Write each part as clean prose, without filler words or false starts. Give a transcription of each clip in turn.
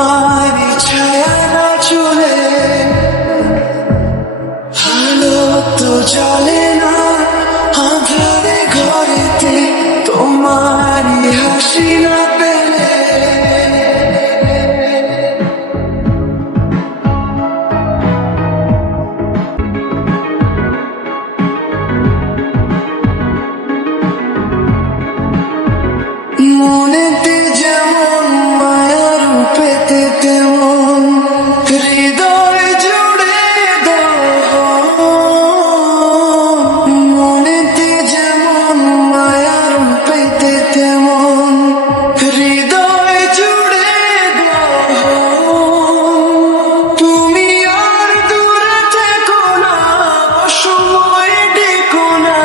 তোমারই ছায়া না চলে, আলো তো জ্বলে না আঁধারে ঘরেতে, তোমারই হাসি না পেলে। মনেতে যেমন মায়া রূপেতে তেমন হৃদয় জুড়ে দাও। মনেতে যেমন মায়া রূপেতে তেমন হৃদয় জুড়ে দাও। তুমি আর দূরে থেকো না, অসময়ে ডেকো না,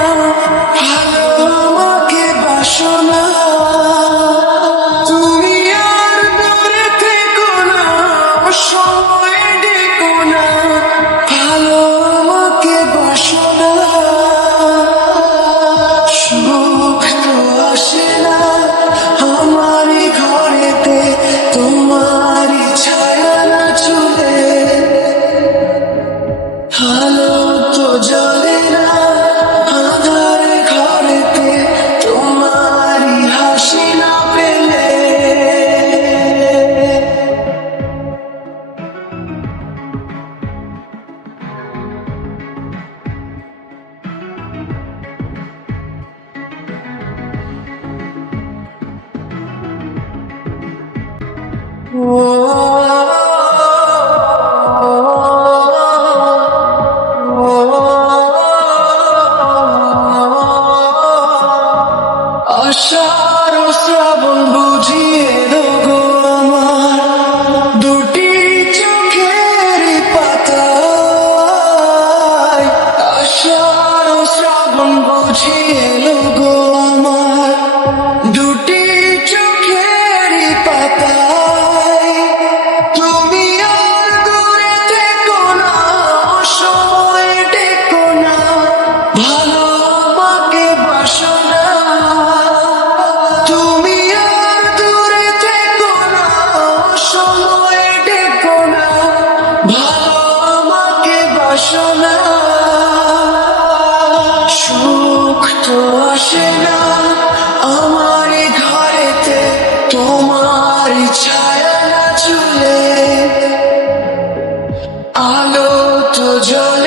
ভালো আমাকে বাসো না। তুমি আর দূরে থেকো না, অসময়ে ডেকো না, ভালো আমাকে বাসো না। সুখ তো আসে না আমারই ঘরেতে, তোমারই ছায়া না চলে, আলো তো জ্বলে না আঁধারে ঘরেতে, তোমারই হাসি না পেলে। আষাঢ় শ্রাবণ বুঝিয়ে দেবো আমার দুটি চোখের পাতায়। আষাঢ় শ্রাবণ বুঝিয়ে দেবো আমার দুটি চোখের পাতায়। তুমি আর দূরে থেকো না, অসময়ে ডেকো না, ভালো আমাকে বাসো না। তুমি আর দূরে থেকো না, অসময়ে ডেকো না, ভালো আমাকে বাসো না। সুখ তো আসে না আমারই ঘরেতে, তোমারই ছায়া না চলে, আলো তো জ্বলে